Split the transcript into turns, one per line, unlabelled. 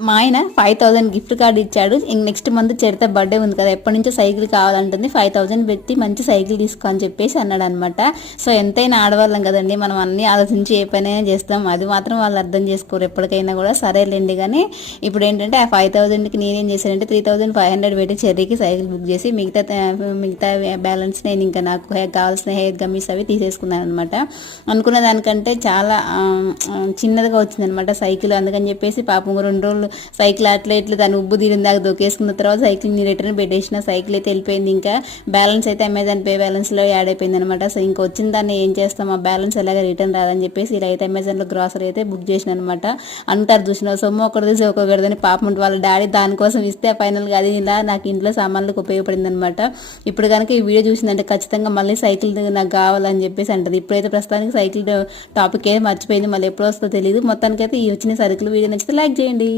మా ఆయన five thousand gift card ఇచ్చాడు. ఇంక నెక్స్ట్ మంత్ చరిత బర్త్డే ఉంది కదా ఎప్పటి నుంచో సైకిల్ కావాలంటుంది. ఫైవ్ థౌసండ్ పెట్టి మంచి సైకిల్ తీసుకో అని చెప్పేసి అన్నాడు అనమాట సో ఎంతైనా ఆడవాళ్ళం కదండి మనం అన్ని ఆలోచించి ఏ పనైనా చేస్తాం. అది మాత్రం వాళ్ళు అర్థం చేసుకోరు ఎప్పటికైనా కూడా. సరేలేండి కానీ ఇప్పుడు ఏంటంటే ఆ ఫైవ్ థౌజండ్కి నేనేం చేశానంటే త్రీ థౌసండ్ ఫైవ్ హండ్రెడ్ పెట్టి చెర్రీకి సైకిల్ బుక్ చేసి మిగతా మిగతా బ్యాలెన్స్ నేను ఇంకా నాకు హె- కావాల్సిన హెయిర్ గమ్మీస్ అవి తీసేసుకున్నాను అనమాట అనుకున్న దానికంటే చాలా చిన్నదిగా వచ్చిందనమాట సైకిల్. అందుకని చెప్పేసి పాపం రెండు రోజులు సైకిల్ అట్లా ఇట్లా దాని ఉబ్బు తీరిన దాకా దొక్కేసుకున్న తర్వాత సైకిల్ నేను రిటర్న్ పెట్టేసిన సైకిల్ అయితే వెళ్ళిపోయింది. ఇంకా బ్యాలెన్స్ అయితే అమెజాన్ పే బ్యాలెన్స్లో యాడ్ అయిపోయింది అనమాట సో ఇంకా వచ్చిన దాన్ని ఏం చేస్తాం? ఆ బ్యాలెన్స్ ఎలాగ రిటర్న్ రాదని చెప్పేసి ఇలా అయితే అమెజాన్లో గ్రాసరీ అయితే బుక్ చేసిన అనమాట అంటారు చూసిన సొమ్ము ఒకటి తీసి ఒక్కొక్కరిదని పాపం వాళ్ళ డాడీ దానికోసం ఇస్తే ఫైనల్గా అది ఇలా నాకు ఇంట్లో సామాన్లకు ఉపయోగపడింది అనమాట ఇప్పుడు కనుక ఈ వీడియో చూసిందంటే ఖచ్చితంగా మళ్ళీ సైకిల్ నాకు కావాలని చెప్పేసి అంటది. ఇప్పుడైతే ప్రస్తుతానికి సైకిల్ టాపిక్ ఏ మర్చిపోయింది. మళ్ళీ ఎప్పుడు వస్తుందో తెలియదు మొత్తానికైతే ఈ వచ్చిన సరుకులు వీడియో నచ్చితే లైక్ చేయండి.